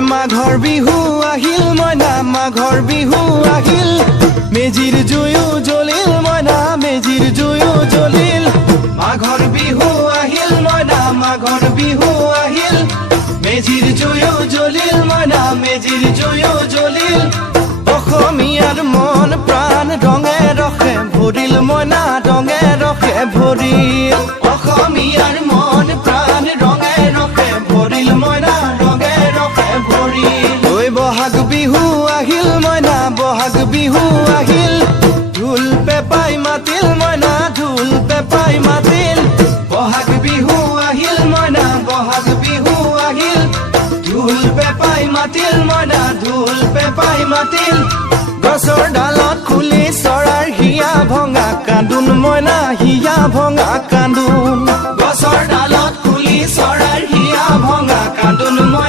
মাঘৰ বিহু আহিল মইনা মাঘৰ বিহু আহিল মেজিৰ জুয়ো জ্বলিল মইনা মেজিৰ জুয়ো জ্বলিল মাঘৰ বিহু আহিল মইনা মাঘৰ বিহু আহিল মেজিৰ জুয়ো জ্বলিল মইনা মেজিৰ জুয়ো জ্বলিল অসমীয়াৰ মন প্ৰাণ ৰঙে ৰসে ভৰিল মইনা ৰঙে ৰসে ভৰিল অসমীয়াৰ মন প্ৰাণ ৰঙে ৰসে ভৰিল মইনা ৰঙে ৰসে ভৰিল ঐ বহাগ বিহু আহিল মইনা বহাগ বিহু আহিল ঢোল পেপাই মাতিল মইনা ঢোল পেপাই মাতিল বহাগ বিহু আহিল মইনা বহাগ বিহু আহিল ঢোল পেপাই মাতিল মইনা ঢোল পেপাই মাতিল গছৰ ডালত খুলি চৰাৰ হিয়া ভঙা কান্দোন মইনা হিয়া ভঙা কান্দোন